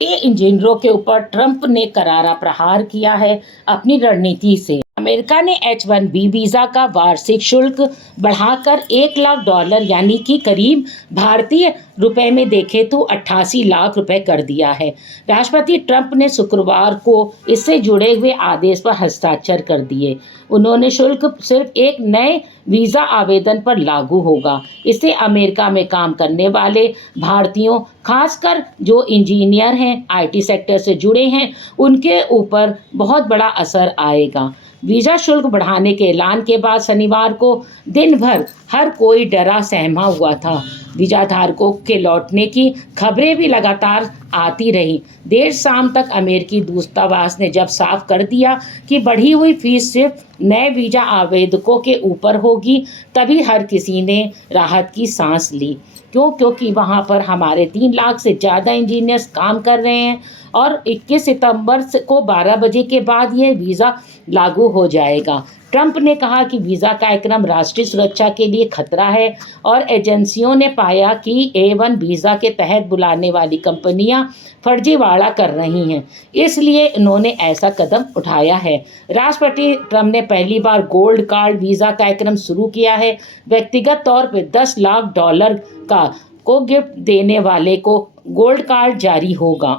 इंजीनियरों के ऊपर ट्रंप ने करारा प्रहार किया है अपनी रणनीति से। अमेरिका ने H-1B वीज़ा का वार्षिक शुल्क बढ़ाकर $1 लाख यानी कि करीब भारतीय रुपए में देखें तो 88 लाख रुपए कर दिया है। राष्ट्रपति ट्रंप ने शुक्रवार को इससे जुड़े हुए आदेश पर हस्ताक्षर कर दिए। उन्होंने शुल्क सिर्फ एक नए वीज़ा आवेदन पर लागू होगा। इससे अमेरिका में काम करने वाले भारतीयों, खासकर जो इंजीनियर हैं, IT सेक्टर से जुड़े हैं, उनके ऊपर बहुत बड़ा असर आएगा। वीज़ा शुल्क बढ़ाने के ऐलान के बाद शनिवार को दिन भर हर कोई डरा सहमा हुआ था। वीज़ा धारकों के लौटने की खबरें भी लगातार आती रहीं। देर शाम तक अमेरिकी दूतावास ने जब साफ कर दिया कि बढ़ी हुई फीस सिर्फ नए वीज़ा आवेदकों के ऊपर होगी, तभी हर किसी ने राहत की सांस ली। क्योंकि वहाँ पर हमारे 3 लाख से ज़्यादा इंजीनियर्स काम कर रहे हैं और 21 सितंबर को 12 बजे के बाद ये वीज़ा लागू हो जाएगा। ट्रंप ने कहा कि वीज़ा कार्यक्रम राष्ट्रीय सुरक्षा के लिए खतरा है और एजेंसियों ने पाया कि A-1 वीज़ा के तहत बुलाने वाली कंपनियां फर्जीवाड़ा कर रही हैं, इसलिए इन्होंने ऐसा कदम उठाया है। राष्ट्रपति ट्रंप ने पहली बार गोल्ड कार्ड वीज़ा कार्यक्रम शुरू किया है। व्यक्तिगत तौर पर $10 लाख को गिफ्ट देने वाले को गोल्ड कार्ड जारी होगा।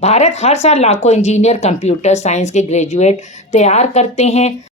भारत हर साल लाखों इंजीनियर, कंप्यूटर साइंस के ग्रेजुएट तैयार करते हैं,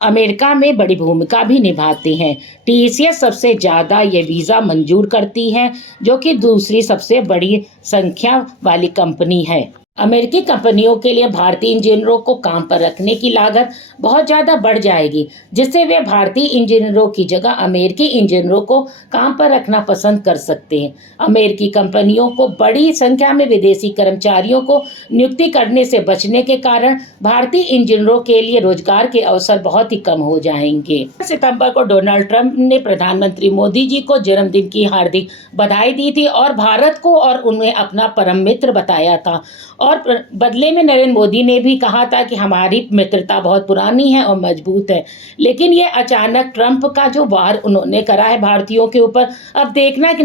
अमेरिका में बड़ी भूमिका भी निभाते हैं। TCS सबसे ज़्यादा ये वीज़ा मंजूर करती है, जो कि दूसरी सबसे बड़ी संख्या वाली कंपनी है। अमेरिकी कंपनियों के लिए भारतीय इंजीनियरों को काम पर रखने की लागत बहुत ज़्यादा बढ़ जाएगी, जिससे वे भारतीय इंजीनियरों की जगह अमेरिकी इंजीनियरों को काम पर रखना पसंद कर सकते हैं। अमेरिकी कंपनियों को बड़ी संख्या में विदेशी कर्मचारियों को नियुक्ति करने से बचने के कारण भारतीय इंजीनियरों के लिए रोजगार के अवसर बहुत ही कम हो जाएंगे। सितंबर को डोनाल्ड ट्रंप ने प्रधानमंत्री मोदी जी को जन्मदिन की हार्दिक बधाई दी थी और भारत को और उन्हें अपना परम मित्र बताया था। और बदले में नरेंद्र मोदी ने भी कहा था कि हमारी मित्रता बहुत पुरानी है और मजबूत है। लेकिन ये अचानक ट्रंप का जो वार उन्होंने करा है भारतीयों के ऊपर, अब देखना कि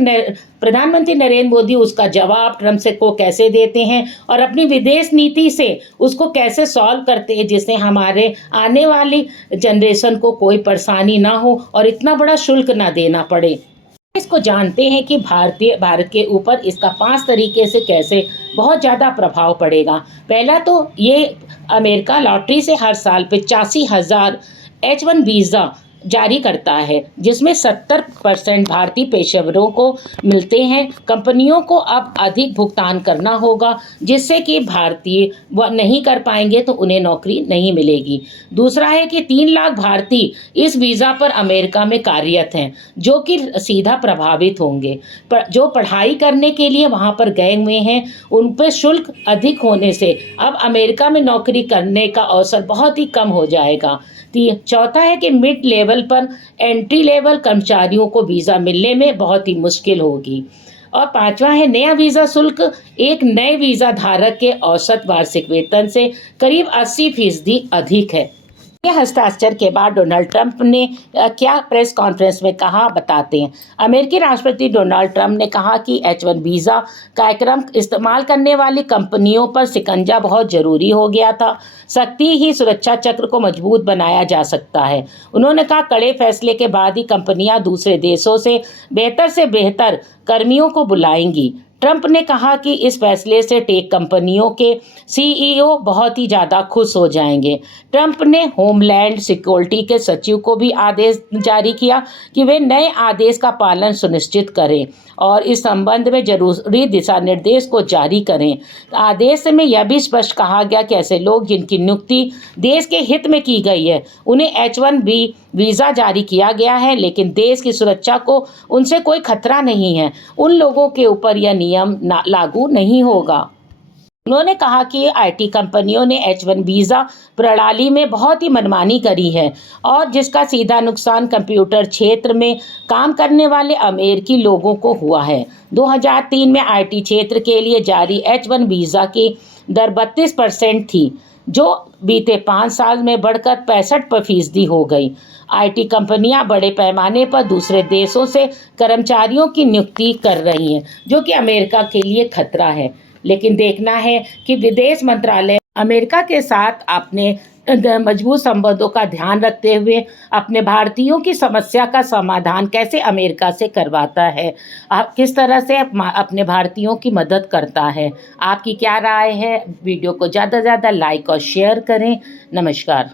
प्रधानमंत्री नरेंद्र मोदी उसका जवाब ट्रंप से को कैसे देते हैं और अपनी विदेश नीति से उसको कैसे सॉल्व करते हैं, जिससे हमारे आने वाली जनरेशन को कोई परेशानी ना हो और इतना बड़ा शुल्क ना देना पड़े। इसको जानते हैं कि भारत के ऊपर इसका 5 तरीके से कैसे बहुत ज़्यादा प्रभाव पड़ेगा। पहला तो ये अमेरिका लॉटरी से हर साल 85,000 H-1 वीज़ा जारी करता है, जिसमें 70% भारतीय पेशेवरों को मिलते हैं। कंपनियों को अब अधिक भुगतान करना होगा, जिससे कि भारतीय वह नहीं कर पाएंगे तो उन्हें नौकरी नहीं मिलेगी। दूसरा है कि 3 लाख भारतीय इस वीज़ा पर अमेरिका में कार्यरत हैं, जो कि सीधा प्रभावित होंगे। जो पढ़ाई करने के लिए वहाँ पर गए हुए हैं, उन पर शुल्क अधिक होने से अब अमेरिका में नौकरी करने का अवसर बहुत ही कम हो जाएगा। चौथा है कि मिड लेवल पर एंट्री लेवल कर्मचारियों को वीज़ा मिलने में बहुत ही मुश्किल होगी। और पांचवा है नया वीज़ा शुल्क एक नए वीज़ा धारक के औसत वार्षिक वेतन से करीब 80% अधिक है। ये हस्ताक्षर के बाद डोनाल्ड ट्रंप ने क्या प्रेस कॉन्फ्रेंस में कहा, बताते हैं। अमेरिकी राष्ट्रपति डोनाल्ड ट्रंप ने कहा कि H-1 वीज़ा कार्यक्रम इस्तेमाल करने वाली कंपनियों पर शिकंजा बहुत ज़रूरी हो गया था। सख्ती ही सुरक्षा चक्र को मजबूत बनाया जा सकता है। उन्होंने कहा, कड़े फैसले के बाद ही कंपनियां दूसरे देशों से बेहतर कर्मियों को बुलाएंगी। ट्रंप ने कहा कि इस फैसले से टेक कंपनियों के CEO बहुत ही ज़्यादा खुश हो जाएंगे। ट्रंप ने होमलैंड सिक्योरिटी के सचिव को भी आदेश जारी किया कि वे नए आदेश का पालन सुनिश्चित करें और इस संबंध में जरूरी दिशा निर्देश को जारी करें। आदेश में यह भी स्पष्ट कहा गया कि ऐसे लोग जिनकी नियुक्ति देश के हित में की गई है, उन्हें H-1B वीज़ा जारी किया गया है, लेकिन देश की सुरक्षा को उनसे कोई खतरा नहीं है, उन लोगों के ऊपर यह नियम लागू नहीं होगा। उन्होंने कहा कि IT कंपनियों ने H-1 वीज़ा प्रणाली में बहुत ही मनमानी करी है और जिसका सीधा नुकसान कंप्यूटर क्षेत्र में काम करने वाले अमेरिकी लोगों को हुआ है। 2003 में IT क्षेत्र के लिए जारी H-1 वीज़ा की दर 32% थी, जो बीते 5 साल में बढ़कर 65% हो गई। IT कंपनियां बड़े पैमाने पर दूसरे देशों से कर्मचारियों की नियुक्ति कर रही हैं, जो कि अमेरिका के लिए खतरा है। लेकिन देखना है कि विदेश मंत्रालय अमेरिका के साथ अपने मजबूत संबंधों का ध्यान रखते हुए अपने भारतीयों की समस्या का समाधान कैसे अमेरिका से करवाता है, आप किस तरह से अपने भारतीयों की मदद करता है। आपकी क्या राय है? वीडियो को ज़्यादा से ज़्यादा लाइक और शेयर करें। नमस्कार।